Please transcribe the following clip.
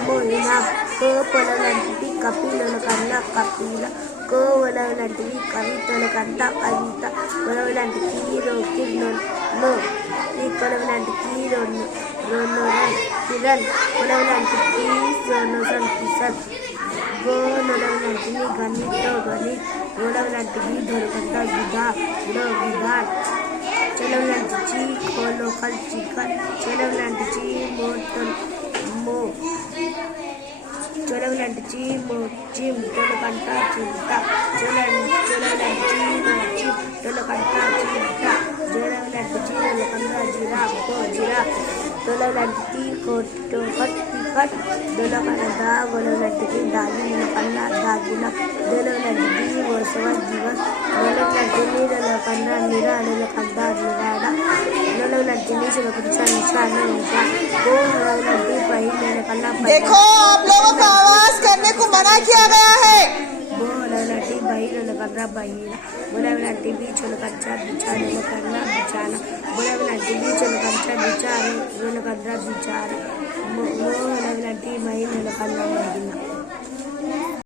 మోయినా కోపొలలాంటిది కపిలుల కన్నా కపిల కోవలలాంటివి కవితల కంట కవిత కొలవలాంటి కీరోకి నో ఈ కొలవలాంటి కీరోను రోనోరన్ కిరణ్ కొలవలాంటి కీసోనోసన్ కిసన్ గోనొలవలాంటివి గణితో గణిత్ గోడవలాంటివి దొరకంట విధా విధాన్ చెలవలాంటి చీ కోలోకల్ చికన్ చెలవలాంటి చీ మోటల్ మో చెలవలాంటి చీ మో చిమ్ తొలకంట చింత చెలవలాంటి చీమ చిప్ తొలకంట చింత చెలవలాంటి చీరలకంట జిరా కో జిరా తొలవలాంటి తీ కోటో కట్ కట్ దొలకన గొలవలాంటికి దాగిన కన్నా దాగిన దొలవలాంటి దీ వసవ జీవన్ దొలవలాంటి నీడల కన్నా నిరాడల కన్నా నిరాడ దొలవలాంటి నీసుల కుచ నిచాన ఇంకా గోలవలాంటి పైన కన్నా देखो आप लोगों को आवाज करने को मना किया गया है। గోలవలాంటి బహిరల కన్నా బహిర గొలవలాంటి బీచుల కంచ బిచారుల కన్నా బిచాల గొలవలాంటి బీచుల కంచ బిచారు కన్నా బిచారు గోలవలాంటి మహిళల కన్నా మహిళ